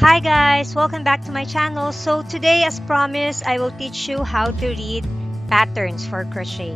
Hi guys, welcome back to my channel. So today, as promised, I will teach you how to read patterns for crochet.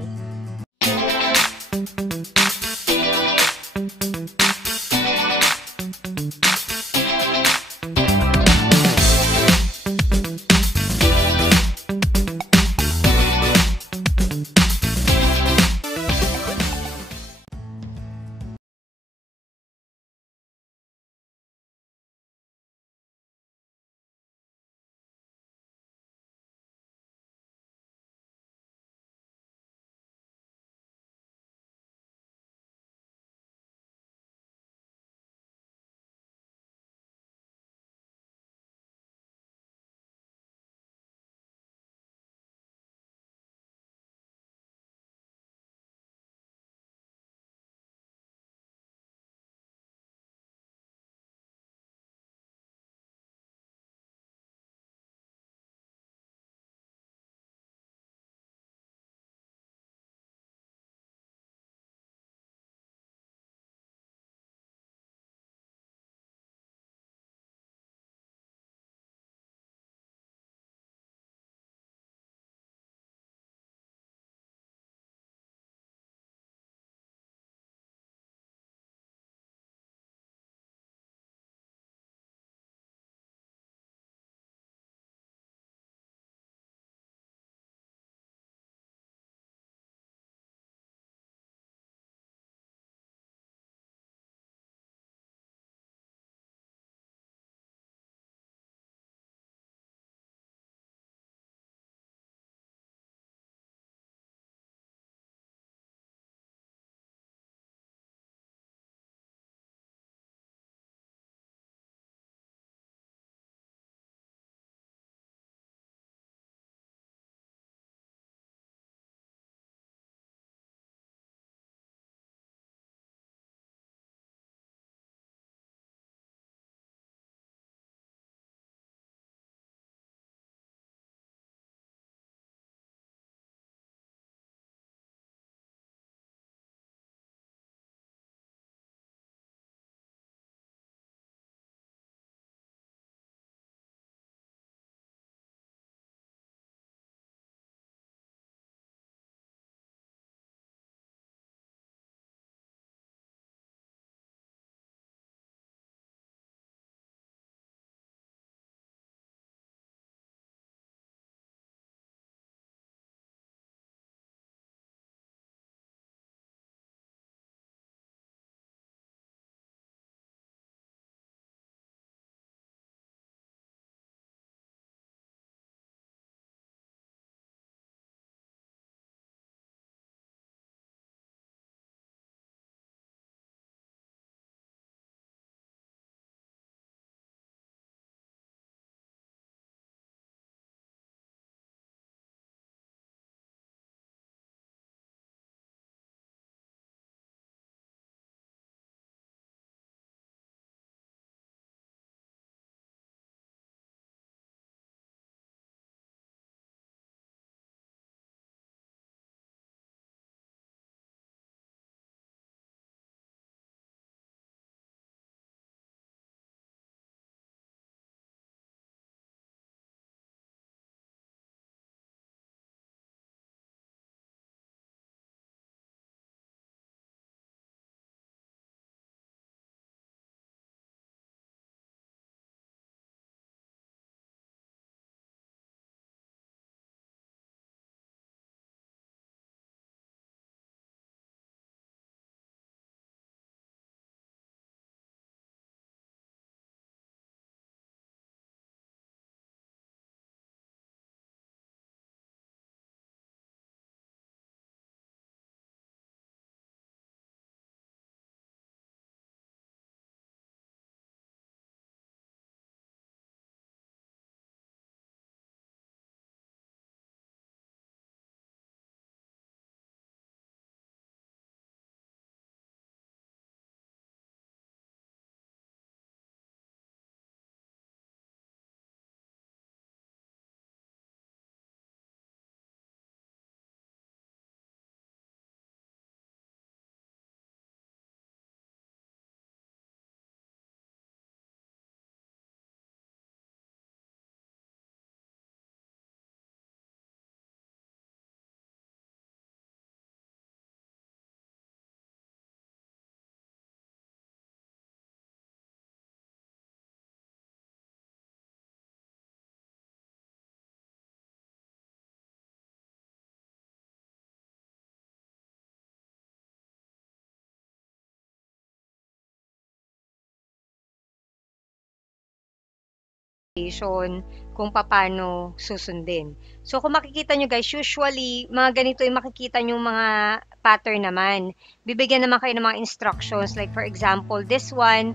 kung paano susundin. So, kung makikita nyo guys, usually, mga ganito yung makikita nyo mga pattern naman. Bibigyan naman kayo ng mga instructions. Like, for example, this one,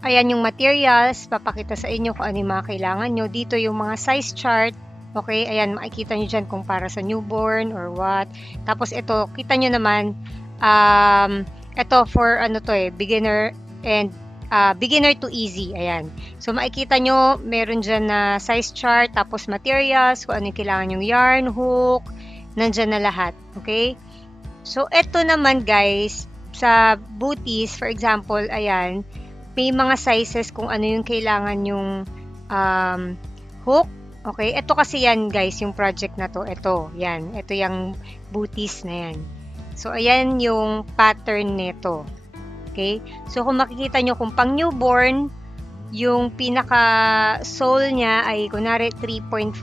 ayan yung materials. Papakita sa inyo kung ano yung mga kailangan nyo. Dito yung mga size chart. Okay, ayan, makikita nyo dyan kung para sa newborn or what. Tapos, ito, kita nyo naman, ito for, ano to beginner and beginner to easy. Ayan. So, makikita nyo, meron dyan na size chart, tapos materials, kung ano yung kailangan yung yarn, hook, nandyan na lahat. Okay? So, ito naman guys, sa booties, for example, ayan, may mga sizes kung ano yung kailangan yung hook. Okay? Ito kasi yan guys, yung project na to. Ito, yan. Ito yung booties na yan. So, ayan yung pattern nito. Okay? So, kung makikita nyo kung pang newborn, yung pinaka-sole niya ay kunwari 3.5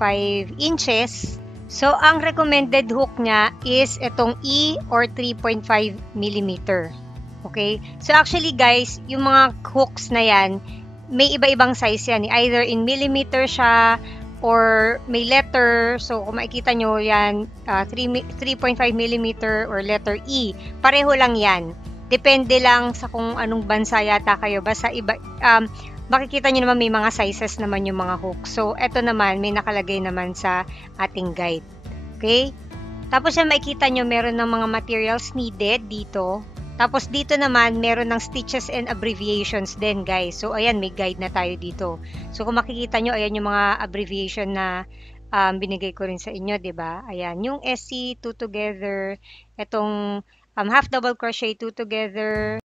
inches. So, ang recommended hook niya is itong E or 3.5 millimeter. Okay? So, actually guys, yung mga hooks na yan, may iba-ibang size yan. Either in millimeter siya or may letter. So, kung makikita nyo yan, 3.5 millimeter or letter E. Pareho lang yan. Depende lang sa kung anong bansa yata kayo. Basta iba, makikita nyo naman may mga sizes naman yung mga hook. So, eto naman, may nakalagay naman sa ating guide. Okay? Tapos yan, makikita nyo, meron ng mga materials needed dito. Tapos dito naman, meron ng stitches and abbreviations din, guys. So, ayan, may guide na tayo dito. So, kung makikita nyo, ayan yung mga abbreviation na binigay ko rin sa inyo, 'di ba? Ayan, yung SC, 2 together, etong half double crochet 2 together,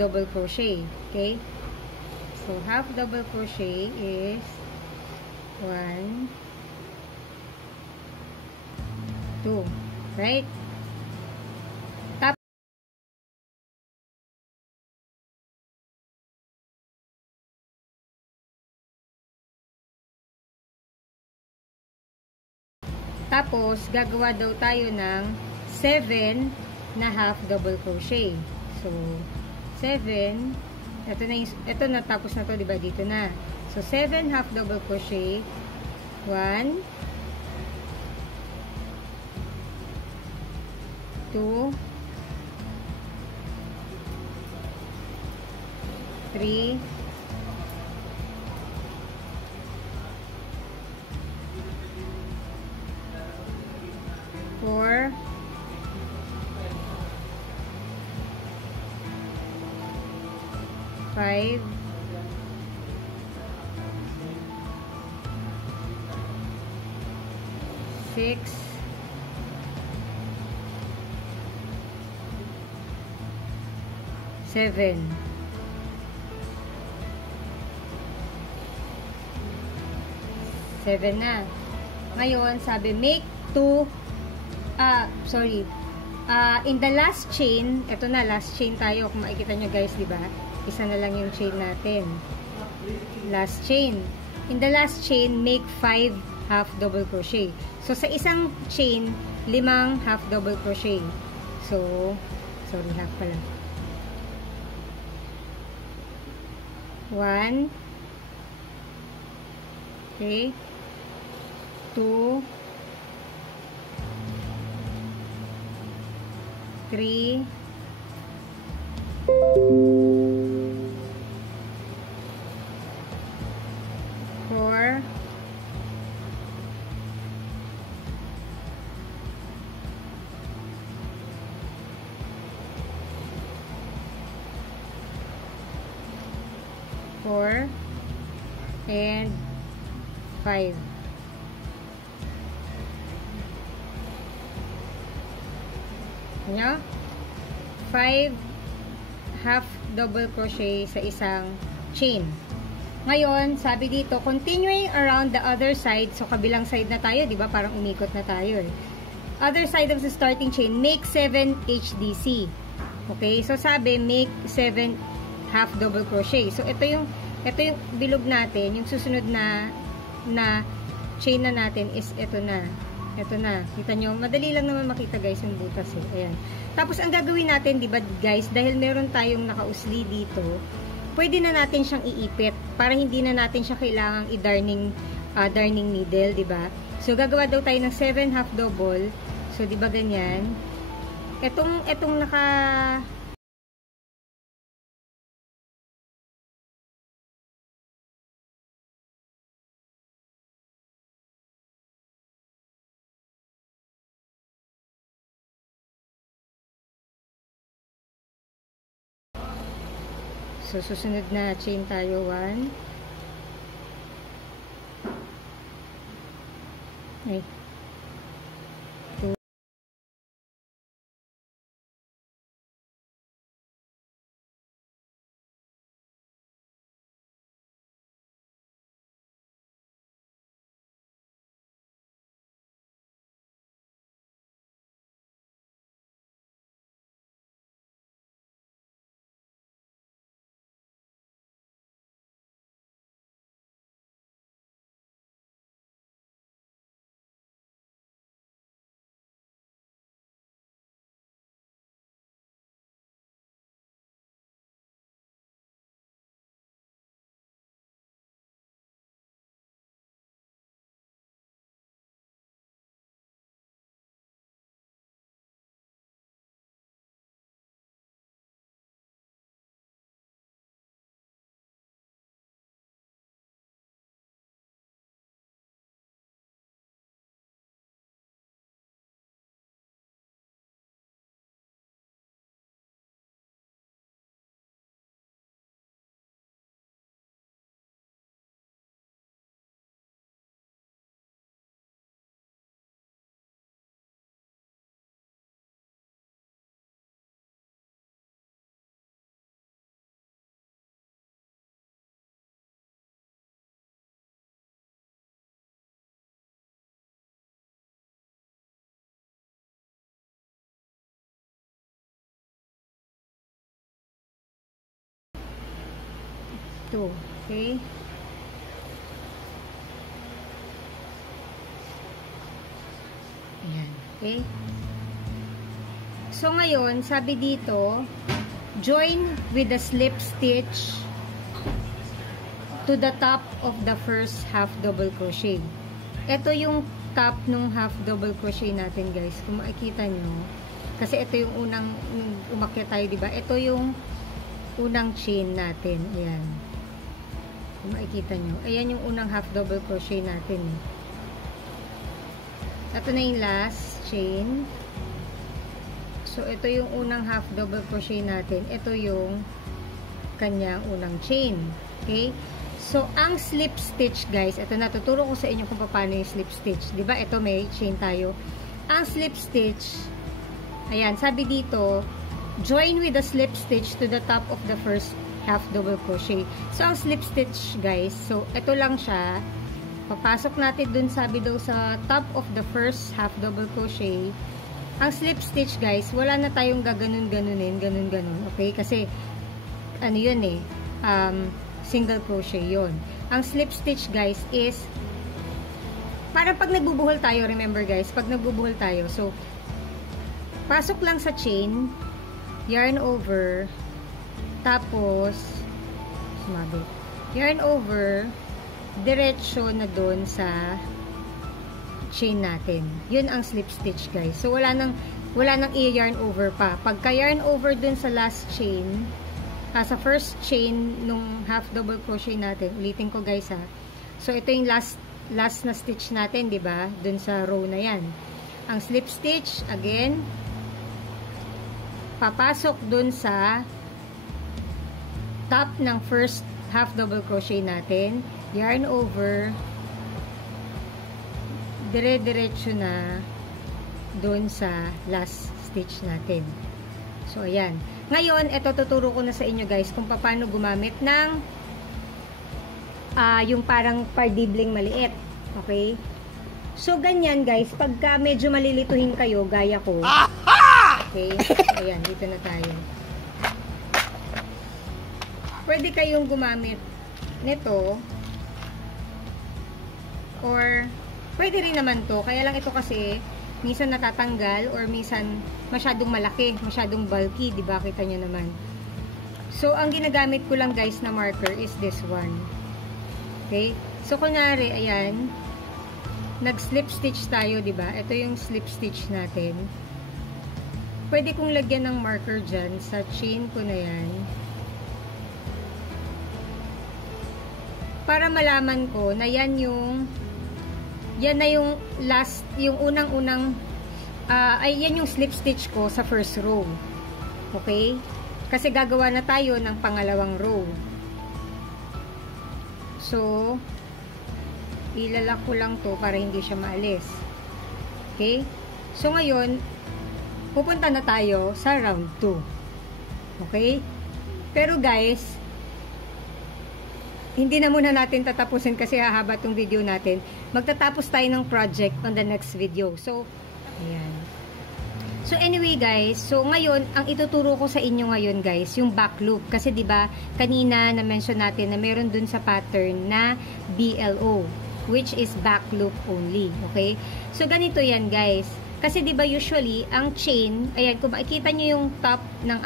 double crochet. Okay? So, half double crochet is 1, 2. Right? Tapos, gagawa daw tayo ng 7 na half double crochet. So, 7, ito na, tapos na to, diba? Dito na. So, 7 half double crochet, 1, 2, 3, 4, 5, 6, 7. Seven na. Ngayon, sabi, make 2, In the last chain, ito na, last chain tayo. Kung makikita nyo guys, di ba? Isa na lang yung chain natin. Last chain. In the last chain, make 5 half double crochet. So, sa isang chain, 5 half double crochet. So, sorry, half pala. 1, okay, 2, 3, 4, 4 and 5. Nyo? 5 half double crochet sa isang chain. Ngayon, sabi dito, continuing around the other side, so kabilang side na tayo, di ba? Parang umikot na tayo eh. Other side of the starting chain, make 7 HDC. Okay? So sabi, make 7 half double crochet. So ito yung bilog natin, yung susunod na chain na natin is ito na. Ito na. Kita nyo, madali lang naman makita guys yung butas eh. Ayan. Tapos ang gagawin natin, 'di ba guys, dahil meron tayong nakausli dito, pwede na natin siyang iipit para hindi na natin siya kailangang darning needle, 'di ba? So gagawa daw tayo ng 7 half double. So 'di ba ganyan? Etong naka So, susunod na chain tayo. 1. Ay. 2. Okay? Ayan. Okay? So, ngayon, sabi dito, join with the slip stitch to the top of the first half double crochet. Ito yung top nung half double crochet natin, guys. Kung makikita nyo, kasi ito yung unang umakyat tayo, diba? Ito yung unang chain natin. Ayan. Kung makikita nyo. Ayan yung unang half double crochet natin. Ito na yung last chain. So, ito yung unang half double crochet natin. Ito yung kanyang unang chain. Okay? So, ang slip stitch, guys, ito na, tuturo ko sa inyo kung paano yung slip stitch. Diba? Ito may chain tayo. Ang slip stitch, ayan, sabi dito, join with the slip stitch to the top of the first half double crochet. So, ang slip stitch, guys, so, ito lang siya. Papasok natin dun, sabi daw, sa top of the first half double crochet. Ang slip stitch guys, wala na tayong gaganon-ganunin, ganon-ganon, okay? Kasi, ano yun eh, single crochet yun. Ang slip stitch guys is, para pag nagbubuhol tayo, remember guys, pag nagbubuhol tayo, so, pasok lang sa chain, yarn over, tapos, sumabit, yarn over, diretso na doon sa chain natin. Yun ang slip stitch guys. So, wala nang i-yarn over pa. Pagka yarn over dun sa last chain, sa first chain nung half double crochet natin, ulitin ko guys ha. So, ito yung last na stitch natin, di ba? Dun sa row na yan. Ang slip stitch, again, papasok dun sa top ng first half double crochet natin, yarn over, dire-diretso na doon sa last stitch natin. So, ayan. Ngayon, ito tuturo ko na sa inyo guys kung paano gumamit ng yung parang pardibling maliit. Okay? So, ganyan guys. Pagka medyo malilituhin kayo, gaya ko. Okay? So, ayan. Dito na tayo. Pwede kayong gumamit nito or pwede rin naman to, kaya lang ito kasi minsan natatanggal or minsan masyadong malaki, masyadong bulky, di ba? Kita nyo naman. So, ang ginagamit ko lang guys na marker is this one. Okay? So, kunwari, ayan, nag-slip stitch tayo, di ba? Ito yung slip stitch natin. Pwede kong lagyan ng marker dyan sa chain ko na yan. Para malaman ko na yan na yung last, yung unang-unang, yan yung slip stitch ko sa first row. Okay? Kasi gagawa na tayo ng pangalawang row. So, ilalak ko lang to para hindi siya maalis. Okay? So, ngayon, pupunta na tayo sa round 2. Okay? Pero guys, hindi na muna natin tatapusin kasi hahaba tong video natin. Magtatapos tayo ng project on the next video. So, ayan. So, anyway guys, so ngayon, ang ituturo ko sa inyo ngayon guys, yung back loop. Kasi 'di ba kanina na-mention natin na meron dun sa pattern na BLO, which is back loop only. Okay? So, ganito yan guys. Kasi 'di ba usually, ang chain, ayan, kung makikita nyo yung top ng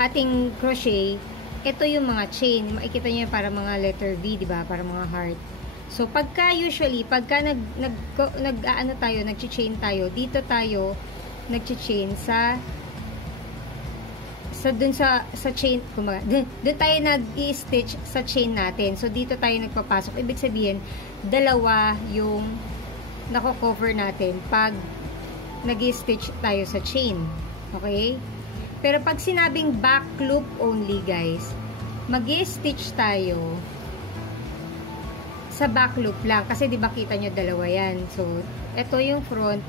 ating crochet, ito yung mga chain. Makikita nyo para mga letter V, di ba? Para mga heart. So, usually, pagka nag-chain tayo, dito tayo nag-chain dun sa chain, dun tayo nag-i-stitch sa chain natin. So, dito tayo nagpapasok. Ibig sabihin, dalawa yung nako-cover natin pag nag-i-stitch tayo sa chain. Okay? Pero pag sinabing back loop only guys, mag-i-stitch tayo sa back loop lang. Kasi di ba kita nyo dalawa yan. So, ito yung front,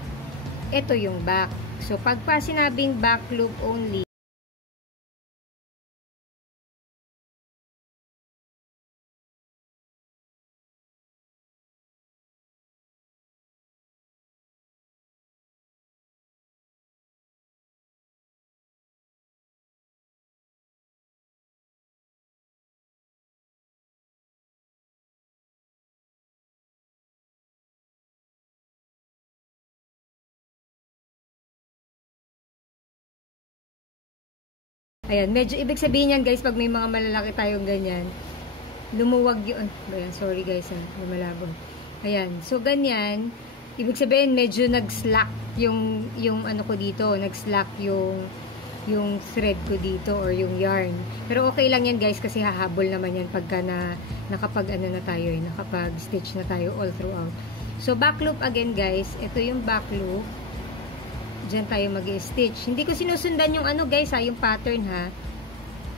ito yung back. So, pag pa sinabing back loop only, ayan, medyo ibig sabihin yan guys, pag may mga malalaki tayong ganyan, lumuwag yun. Ayan, sorry guys, lumalabo. Ayan, so ganyan, ibig sabihin medyo nag-slack yung ano ko dito, nag-slack yung thread ko dito or yung yarn. Pero okay lang yan guys kasi hahabol naman yan pagka nakapag stitch na tayo all throughout. So back loop again guys, ito yung back loop. Diyan tayo mag-i-stitch. Hindi ko sinusundan yung ano guys yung pattern ha.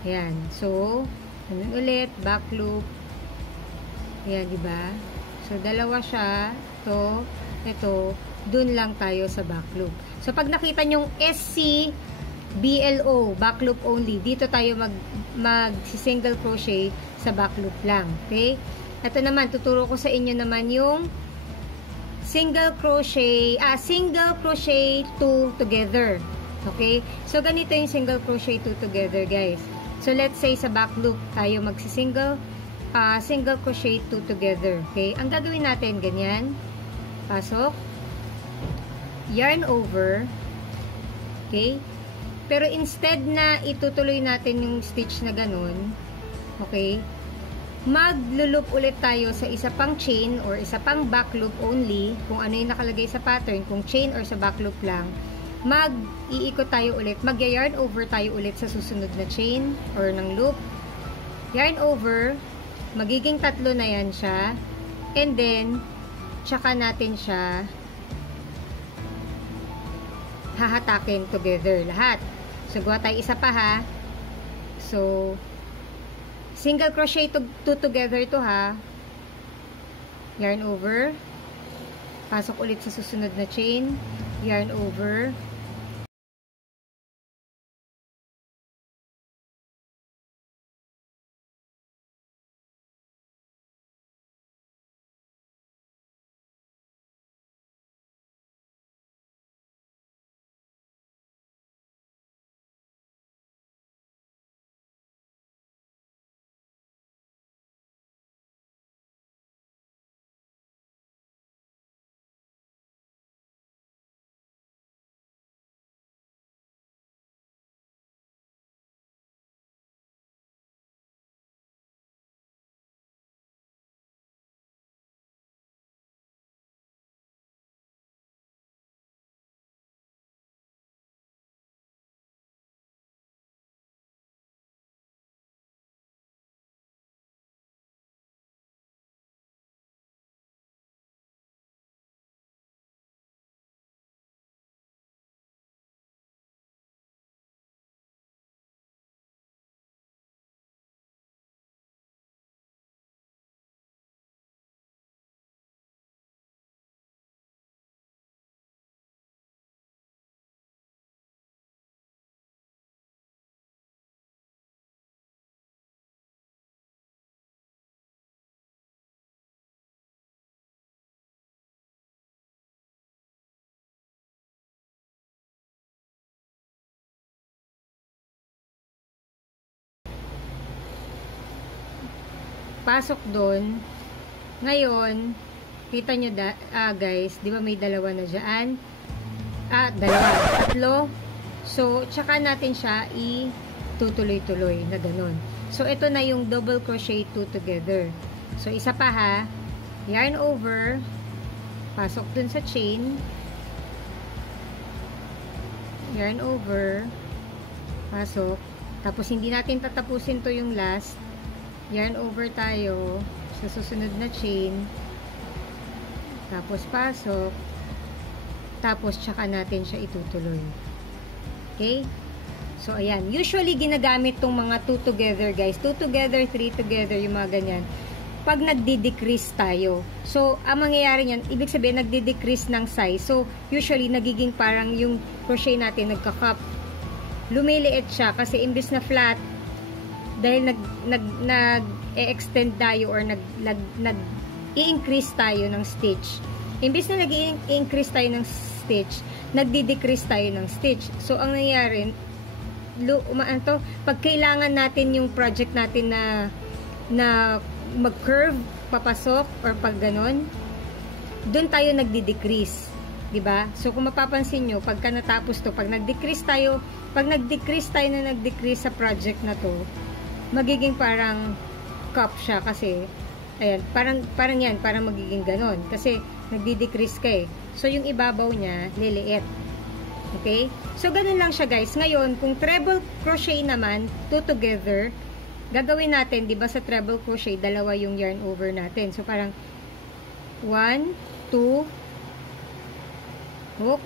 Ayan. So, ulit, back loop. Ayan, diba? So, dalawa siya. Ito, dun lang tayo sa back loop. So, pag nakita nyong SC, BLO, back loop only, dito tayo mag-single crochet sa back loop lang. Okay? Ito naman, tuturo ko sa inyo naman yung single crochet 2 together. Okay? So, ganito yung single crochet 2 together, guys. So, let's say sa back loop tayo single crochet 2 together. Okay? Ang gagawin natin, ganyan. Pasok. Yarn over. Okay? Pero instead na itutuloy natin yung stitch na ganun, okay, maglulup ulit tayo sa isa pang chain or isa pang back loop only, kung ano yung nakalagay sa pattern, kung chain or sa back loop lang, mag-iikot tayo ulit, mag-yarn over tayo ulit sa susunod na chain or ng loop, yarn over, magiging 3 na yan siya, and then, tsaka natin siya hahatakin together lahat. So, gawa tayo isa pa ha. So, single crochet 2 together to ha. Yarn over. Pasok ulit sa susunod na chain. Yarn over. Pasok doon. Ngayon, kita nyo guys, di ba may dalawa na dyan? Tatlo. So, tsaka natin siya itutuloy-tuloy na ganun. So, ito na yung double crochet 2 together. So, isa pa ha. Yarn over. Pasok dun sa chain. Yarn over. Pasok. Tapos, hindi natin tatapusin to yung last. Yarn over tayo sa susunod na chain. Tapos, pasok. Tapos, tsaka natin siya itutuloy. Okay? So, ayan. Usually, ginagamit tong mga 2 together, guys. 2 together, 3 together, yung mga ganyan. Pag nagdi-decrease tayo. So, ang mangyayari niyan, ibig sabihin, nagdi-decrease ng size. So, usually, nagiging parang yung crochet natin, nagka-cup. Lumiliit siya kasi imbis na flat, dahil nag-extend tayo or nag-i-increase tayo ng stitch. Imbis na nag-i-increase tayo ng stitch, nagdi-decrease tayo ng stitch. So, ang nangyayari, pag kailangan natin yung project natin na mag-curve, papasok, or pag ganon, doon tayo nagdi-decrease. Diba? So, kung mapapansin nyo, pagka natapos to, pag nag-decrease tayo sa project na to, magiging parang cup siya kasi, ayan, parang yan, parang magiging ganon. Kasi, nagdi-decrease ka eh. So, yung ibabaw niya, liliit. Okay? So, ganun lang siya guys. Ngayon, kung treble crochet naman, 2 together, gagawin natin, di ba sa treble crochet, dalawa yung yarn over natin. So, parang 1, 2, hook,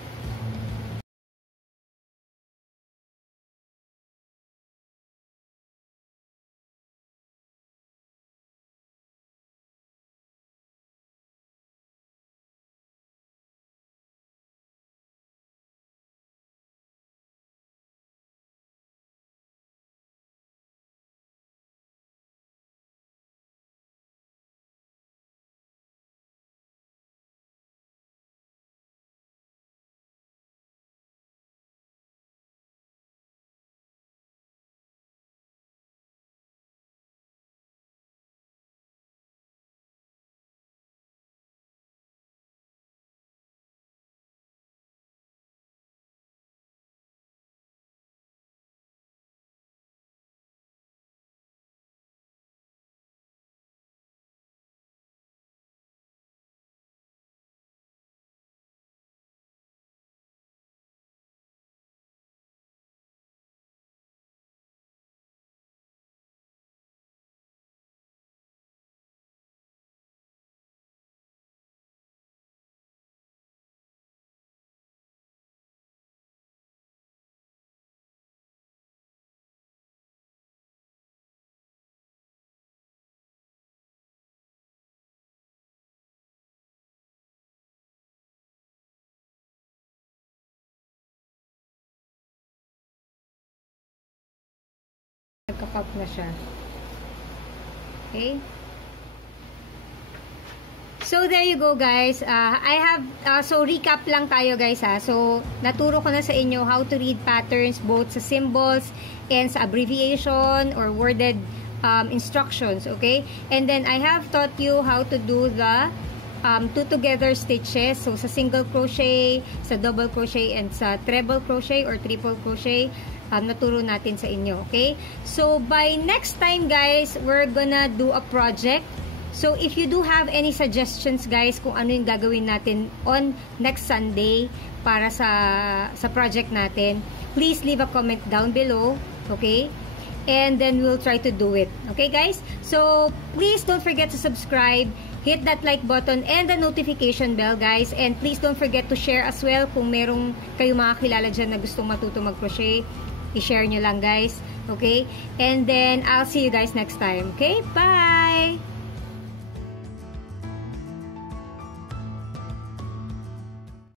nagka-cup na siya. Okay? So, there you go, guys. So, recap lang tayo, guys, ha. So, naturo ko na sa inyo how to read patterns both sa symbols and sa abbreviation or worded instructions, okay? And then, I have taught you how to do the two together stitches. So, sa single crochet, sa double crochet, and sa treble crochet or triple crochet, naturo natin sa inyo, okay? So, by next time, guys, we're gonna do a project. So, if you do have any suggestions, guys, kung ano yung gagawin natin on next Sunday para sa project natin, please leave a comment down below, okay? And then we'll try to do it. Okay, guys? So, please don't forget to subscribe, hit that like button and the notification bell, guys. And please don't forget to share as well kung merong kayo mga kilala dyan na gustong matuto mag-crochet. I-share nyo lang, guys. Okay? And then, I'll see you guys next time. Okay? Bye!